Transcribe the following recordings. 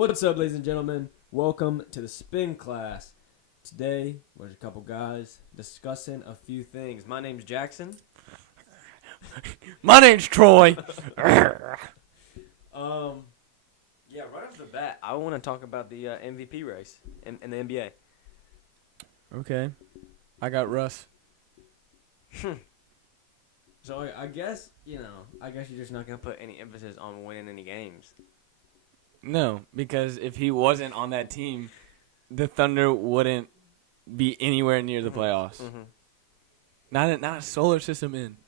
What's up, ladies and gentlemen? Welcome to the spin class. Today, we're a couple guys discussing a few things. My name's Jackson. My name's Troy. Yeah, right off the bat, I want to talk about the MVP race in the NBA. Okay. I got Russ. So I guess, you're just not going to put any emphasis on winning any games. No, because if he wasn't on that team, the Thunder wouldn't be anywhere near the playoffs. Mm-hmm. Not a solar system in.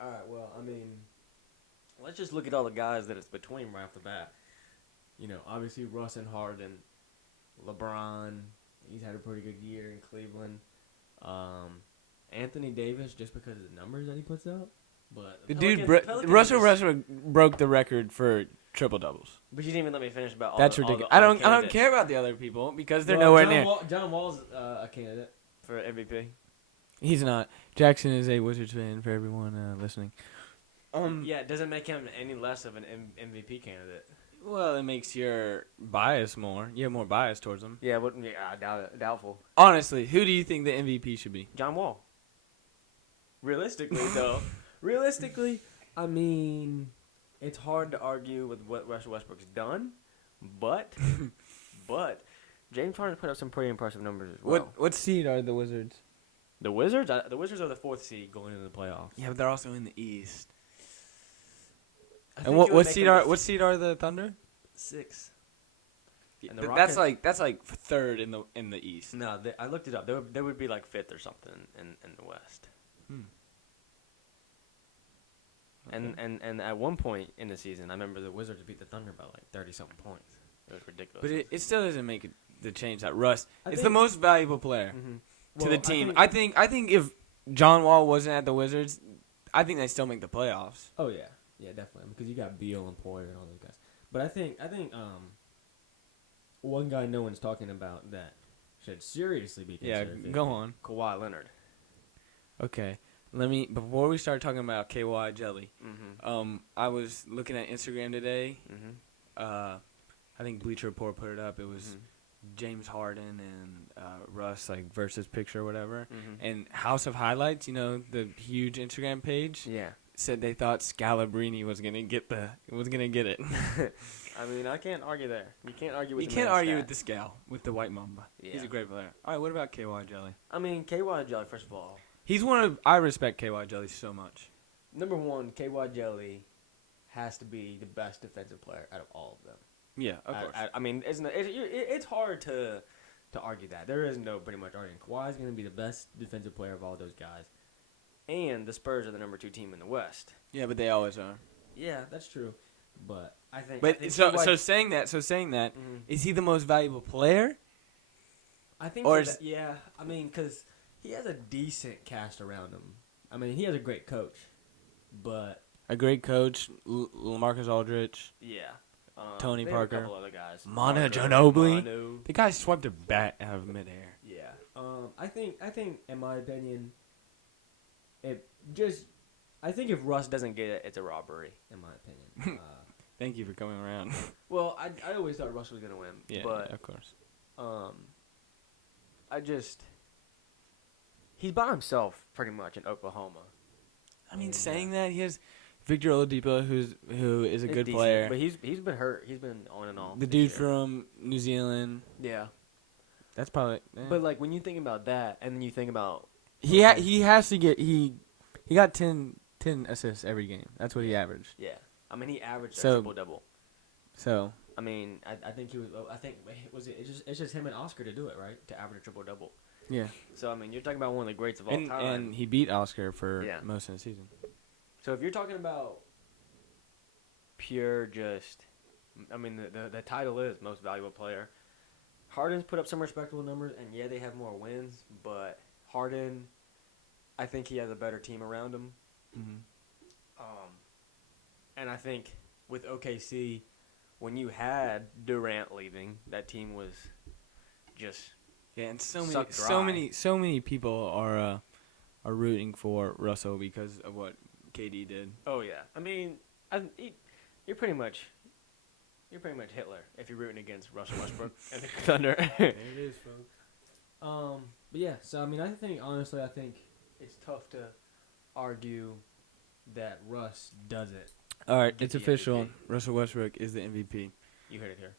All right, well, let's just look at all the guys that it's between right off the bat. Obviously Russ and Harden, LeBron, he's had a pretty good year in Cleveland. Anthony Davis, just because of the numbers that he puts out. But The dude, Russell Westbrook broke the record for triple doubles. But you didn't even let me finish about all That's the, ridiculous. all the I don't candidates care about the other people because they're nowhere near. John Wall's a candidate for MVP. He's not. Jackson is a Wizards fan for everyone listening. Yeah, it doesn't make him any less of an MVP candidate. Well, it makes your bias more. You have more bias towards him. Yeah, but I doubt it. Doubtful. Honestly, who do you think the MVP should be? John Wall. Realistically, though, it's hard to argue with what Russell Westbrook's done, but James Harden put up some pretty impressive numbers as well. What seed are the Wizards? The Wizards? The Wizards are the 4th seed going into the playoffs. Yeah, but they're also in the East. I And think what you would make them what seed are the Thunder? 6. And That's like third in the East. No, I looked it up. They would be like 5th or something in the West. Okay. And at one point in the season, I remember the Wizards beat the Thunder by like 30-something points. It was ridiculous. But it still doesn't make the change that Russ is the think- most valuable player to the Well, team. I think if John Wall wasn't at the Wizards, I think they still make the playoffs. Oh yeah, definitely, because you got Beal and Poyer and all those guys. But I think one guy no one's talking about that should seriously be Yeah, considered. go on. Kawhi Leonard. Okay. Before we start talking about KY Jelly, I was looking at Instagram today. I think Bleacher Report put it up. It was James Harden and Russ versus picture or whatever. And House of Highlights, the huge Instagram page, Yeah. said they thought Scalabrini was gonna get it. I can't argue there. You can't argue with You the can't man's argue stats. with the Scal, with the White Mamba. He's Yeah. a great player. All right, what about KY Jelly? KY Jelly, first of all. I respect KY Jelly so much. Number one, KY Jelly has to be the best defensive player out of all of them. Yeah, of course. It's hard to argue that. There is no pretty much arguing. Kawhi's going to be the best defensive player of all those guys. And the Spurs are the number 2 team in the West. Yeah, but they always are. Yeah, that's true. But I think. So saying that, is he the most valuable player? I think. Or because he has a decent cast around him. He has a great coach, but A great coach, LaMarcus Aldridge, yeah. Tony they have Parker. a couple other guys. Manu Parker, Ginobili. Manu. The guy swiped a bat out of midair. Yeah. I think in my opinion, I think if Russ doesn't get it, it's a robbery. In my opinion. Thank you for coming around. Well, I always thought Russ was gonna win. Yeah, but of course. he's by himself pretty much in Oklahoma. Saying that, he has Victor Oladipo, who is a He's good decent, player. but he's been hurt. He's been on and off. The this dude year. from New Zealand. Yeah. That's probably. But when you think about that, and then you think about he has to get he got 10 assists every game. That's what he averaged. yeah, he averaged a So- triple double. So I think he was. I think it's just him and Oscar to do it, right? To average a triple double. yeah, So you're talking about one of the greats of all time. and he beat Oscar for Yeah. most of the season. So if you're talking about pure the title is most valuable player. Harden's put up some respectable numbers, and yeah, they have more wins, but Harden, I think he has a better team around him. And I think with OKC, when you had Durant leaving, that team was just Yeah, and sucked so dry. many people are rooting for Russell because of what KD did. Oh yeah. You're pretty much You're pretty much Hitler if you're rooting against Russell Westbrook and the Thunder. There it is, folks. But yeah, so I mean, I think honestly, I think it's tough to argue that Russ doesn't. All right, Get it's the official. MVP. Russell Westbrook is the MVP. You heard it here.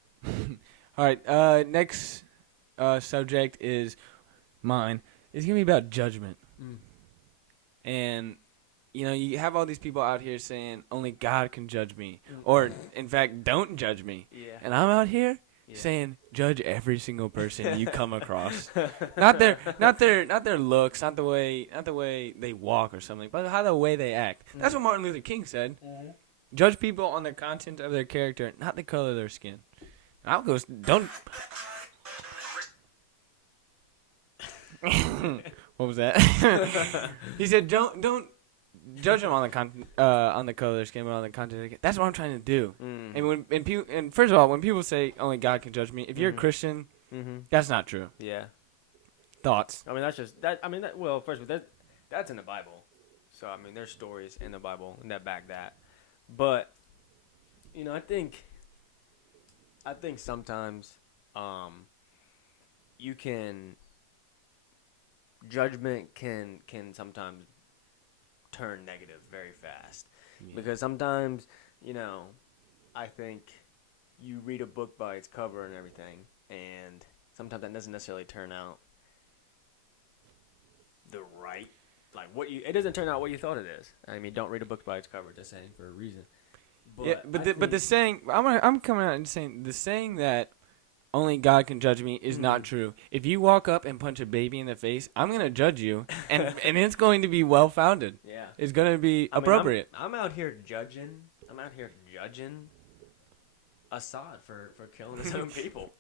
All right, next subject is mine. It's going to be about judgment. And, you know, you have all these people out here saying, only God can judge me. Or, in fact, don't judge me. Yeah. And I'm out here Yeah. saying, judge every single person you come across. not their looks, not the way they walk or something, but how the way they act. That's what Martin Luther King said. Judge people on the content of their character, not the color of their skin. I'll go. Don't. What was that? He said, "Don't judge them on the color of their skin, but on the content." Of their, that's what I'm trying to do. And first of all, when people say only God can judge me, if you're a Christian, that's not true. Yeah. Thoughts? I mean, that's just that. I mean, well, first of all, that's in the Bible. So I mean, there's stories in the Bible that back that. But you know, I think sometimes you can judgment can sometimes turn negative very fast. Because sometimes, you know, I think you read a book by its cover and everything, and sometimes that doesn't necessarily turn out the right, like it doesn't turn out what you thought it is. I mean, don't read a book by its cover, just saying, for a reason. But the saying, I'm coming out and saying the saying that only God can judge me is not true. If you walk up and punch a baby in the face, I'm gonna judge you, and it's going to be well founded. Yeah, it's gonna be appropriate. I'm out here judging. Assad for killing his own people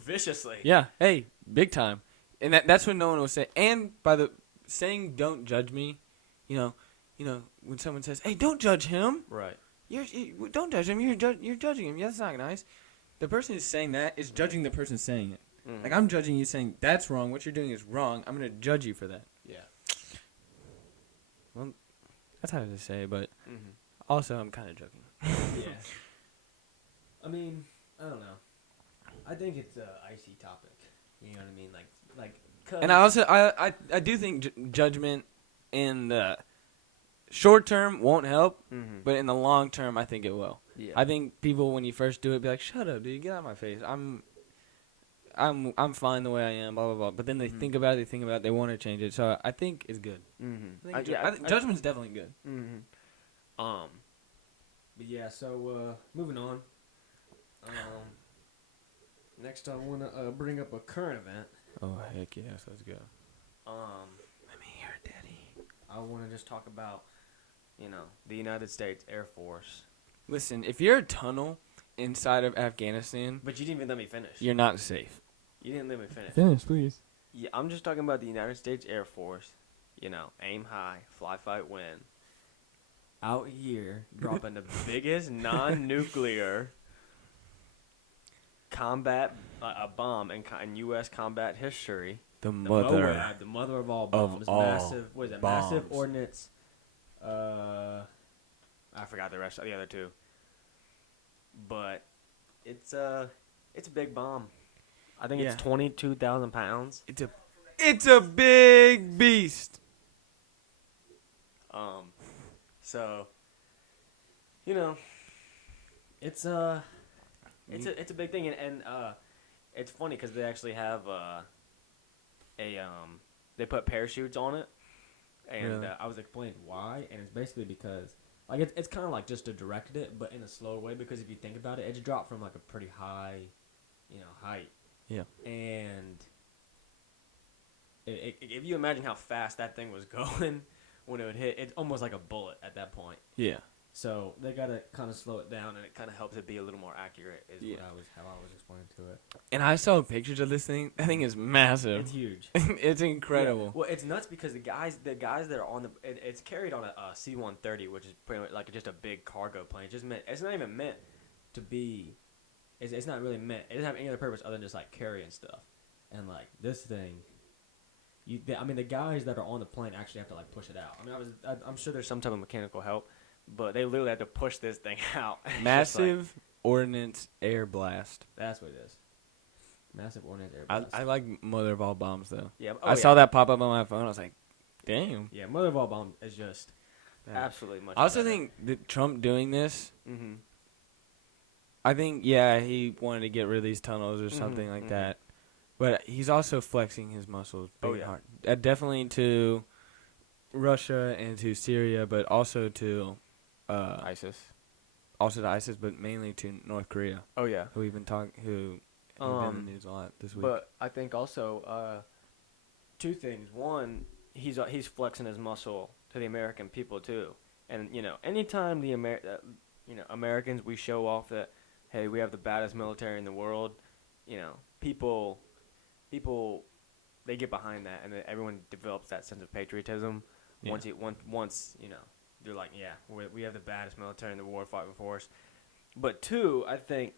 viciously. Yeah, hey, big time. And that's what no one will say. And by the saying "don't judge me," you know, when someone says, "Hey, don't judge him," right? You don't judge him. You're judging him. Yeah, that's not nice. The person who's saying that is judging the person saying it. Like, I'm judging you, saying that's wrong. What you're doing is wrong. I'm gonna judge you for that. Yeah. Well, that's hard to say, but also I'm kind of joking. Yeah. I mean, I don't know. I think it's a icy topic. You know what I mean? Like. And I do think judgment in the short term won't help, but in the long term, I think it will. Yeah. I think people, when you first do it, be like, "Shut up, dude! Get out of my face. I'm fine the way I am." Blah blah blah. But then they think about it. They want to change it. So I think it's good. I think judgment's definitely good. But yeah. So moving on. Next, I want to bring up a current event. Oh heck yes, let's go. Let me hear it, Daddy. I want to just talk about, you know, the United States Air Force. Listen, if you're a tunnel inside of Afghanistan, but you didn't even let me finish. You're not safe. You didn't let me finish. Finish, please. Yeah, I'm just talking about the United States Air Force. You know, aim high, fly, fight, win. Out here, dropping the biggest non-nuclear combat a bomb in U.S. combat history. The mother of all bombs. Massive. What is it? Bombs. Massive ordnance. I forgot the rest of the other two. But it's a big bomb. I think it's 22,000 pounds. It's a big beast. So, you know, it's a big thing, and it's funny because they actually have they put parachutes on it, and Really? I was explaining why, and it's basically because like it's kind of like just to direct it, but in a slower way, because if you think about it, it's dropped from like a pretty high, you know, height. Yeah. And if you imagine how fast that thing was going when it would hit, it's almost like a bullet at that point. Yeah. So they gotta kind of slow it down, and it kind of helps it be a little more accurate. How I was explaining to it. And I saw pictures of this thing. That thing is massive. It's huge. It's incredible. Yeah. Well, it's nuts because the guys that are on it's carried on a C-130, which is pretty much like just a big cargo plane. It's not even meant to be. It's not really meant. It doesn't have any other purpose other than just like carrying stuff. And like this thing. The guys that are on the plane actually have to like push it out. I mean, I'm sure there's some type of mechanical help, but they literally had to push this thing out. It's just like- Massive ordnance air blast. That's what it is. Massive ordnance air I, blast. I like mother of all bombs though. yeah, I saw that pop up on my phone. I was like, damn. Yeah, mother of all bombs is just. absolutely much. I also better. think that Trump doing this, Mm-hmm. I think, yeah, he wanted to get rid of these tunnels or something like that. But he's also flexing his muscles big Oh, and yeah. hard. Definitely to Russia and to Syria, but also to ISIS. also to ISIS, but mainly to North Korea, Oh yeah. who we've been talking, who have been in the news a lot this week. But I think also two things. One, he's flexing his muscle to the American people too. And anytime the Americans, we show off that, hey, we have the baddest military in the world, people they get behind that, and then everyone develops that sense of patriotism. Yeah. Once they're like, yeah, we have the baddest military in the world fighting for us. But two, I think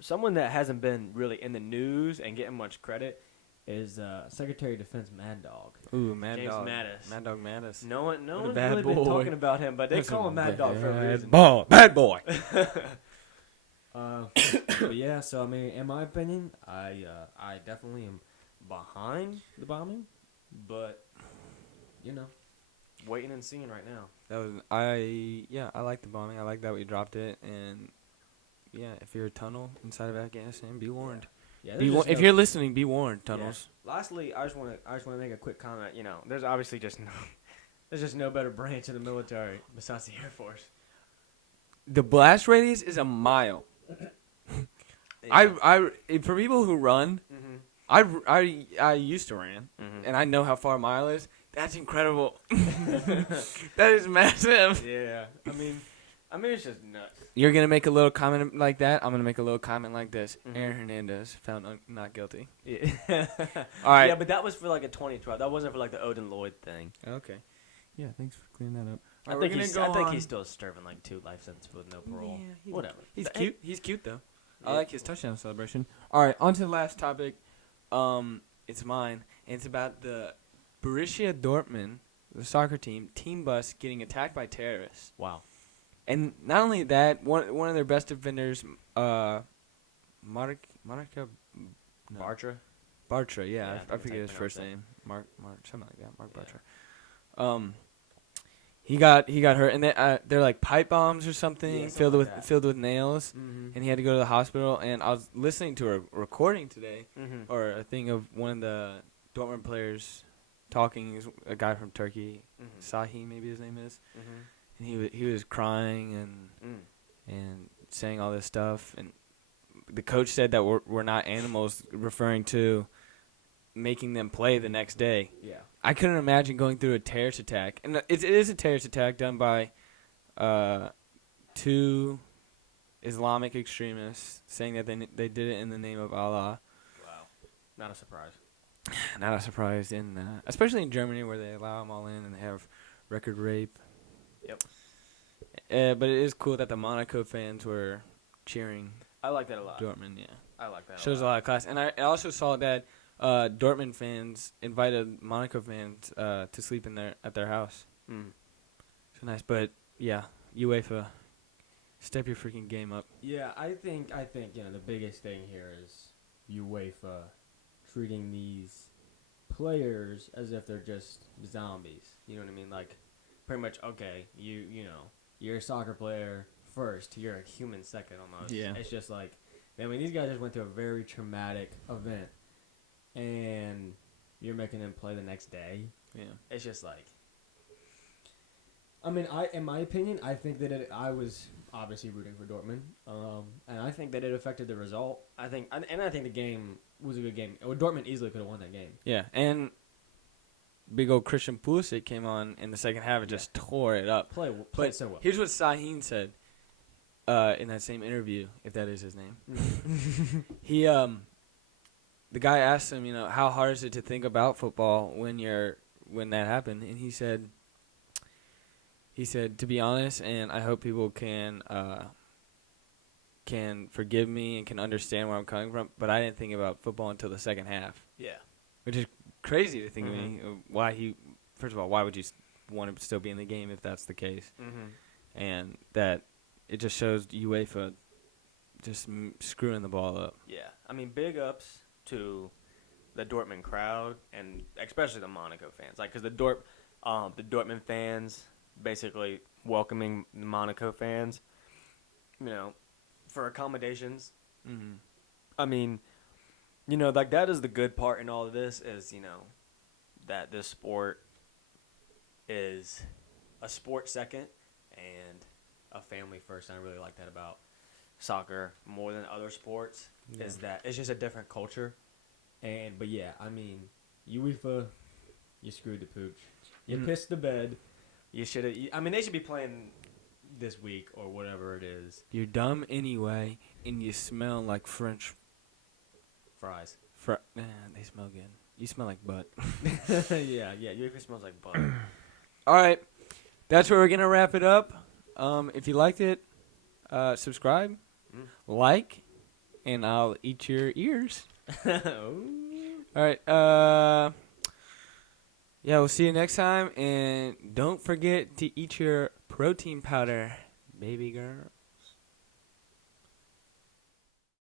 someone that hasn't been really in the news and getting much credit Is Secretary of Defense Mad Dog. Ooh, Mad James Dog. Mattis. Mad Dog Mattis. No What a one's bad really been boy. talking about him, but they That's call a him Mad Dog for a bad reason. boy. Bad boy. But yeah, so I mean, in my opinion, I definitely am behind the bombing, but Waiting and seeing right now. That was I like the bombing. I like that we dropped it, and yeah, if you're a tunnel inside of Afghanistan, be warned. yeah. If you're listening, be warned, tunnels. Lastly, I just want to make a quick comment. There's obviously just no. There's just no better branch of the military besides the Air Force. The blast radius is a mile. I for people who run, I used to run, and I know how far a mile is. That's incredible. That is massive. Yeah, I mean, it's just nuts. You're gonna make a little comment like that. I'm gonna make a little comment like this. Mhm. Aaron Hernandez found not guilty. Yeah. All right. Yeah, but that was for like a 2012. That wasn't for like the Odin Lloyd thing. Okay. Yeah, thanks for clearing that up. I think he's still serving like 2 life sentences with no parole. Yeah, Whatever. He's cute. He's cute though. I Yeah. like his touchdown celebration. All right, on to the last topic. It's mine, and it's about the Borussia Dortmund, the soccer team bus getting attacked by terrorists. Wow. And not only that, one of their best defenders, Bartra, yeah, I forget his first name. Mark, something like that. Mark Yeah. Bartra. He got hurt, and they're like pipe bombs or something, Yeah, filled something with like that. filled with nails, Mm-hmm. and he had to go to the hospital. And I was listening to a recording today, Mm-hmm. or a thing of one of the Dortmund players talking. He's a guy from Turkey, Sahi maybe his name is, and he was crying and saying all this stuff, and the coach said that we're not animals, referring to making them play the next day. Yeah. I couldn't imagine going through a terrorist attack, and it is a terrorist attack done by 2 Islamic extremists saying that they did it in the name of Allah. Wow. Not a surprise. Not a surprise especially in Germany where they allow them all in and they have record rape. Yep. But it is cool that the Monaco fans were cheering I like that a lot. Dortmund. Yeah, I like that. shows a lot of class. And I also saw that Dortmund fans invited Monaco fans to sleep at their house. So nice, but yeah, UEFA, step your freaking game up. Yeah, I think the biggest thing here is UEFA treating these players as if they're just zombies. You know what I mean? Like, pretty much, okay, you're a soccer player first, you're a human second almost. Yeah. It's just like, I mean, these guys just went through a very traumatic event, and you're making them play the next day. Yeah. It's just like, I mean, in my opinion, I think that I was obviously rooting for Dortmund, and I think that it affected the result. I think the game was a good game. Dortmund easily could have won that game. Yeah, and big old Christian Pulisic came on in the second half and just tore it up. Played But so well. here's what Sahin said in that same interview, if that is his name. He the guy asked him, how hard is it to think about football when that happened, and he said, to be honest, and I hope people can forgive me and can understand where I'm coming from, but I didn't think about football until the second half. Yeah. Which is crazy to think of me. First of all, why would you want to still be in the game if that's the case? and that it just shows UEFA just screwing the ball up. Yeah, I mean, big ups to the Dortmund crowd and especially the Monaco fans, like because the Dortmund fans basically welcoming the Monaco fans, for accommodations. Mm-hmm. I mean, like that is the good part in all of this is that this sport is a sport second and a family first. And I really like that about soccer more than other sports is that it's just a different culture. But yeah, I mean, UEFA, you screwed the pooch. You pissed the bed. You should have. I mean, they should be playing this week or whatever it is. You're dumb anyway, and you smell like French Fries. They smell good. You smell like butt. yeah, UEFA smells like butt. All right, that's where we're gonna wrap it up. If you liked it, subscribe, like, and I'll eat your ears. All right. Yeah, we'll see you next time, and don't forget to eat your protein powder, baby girl.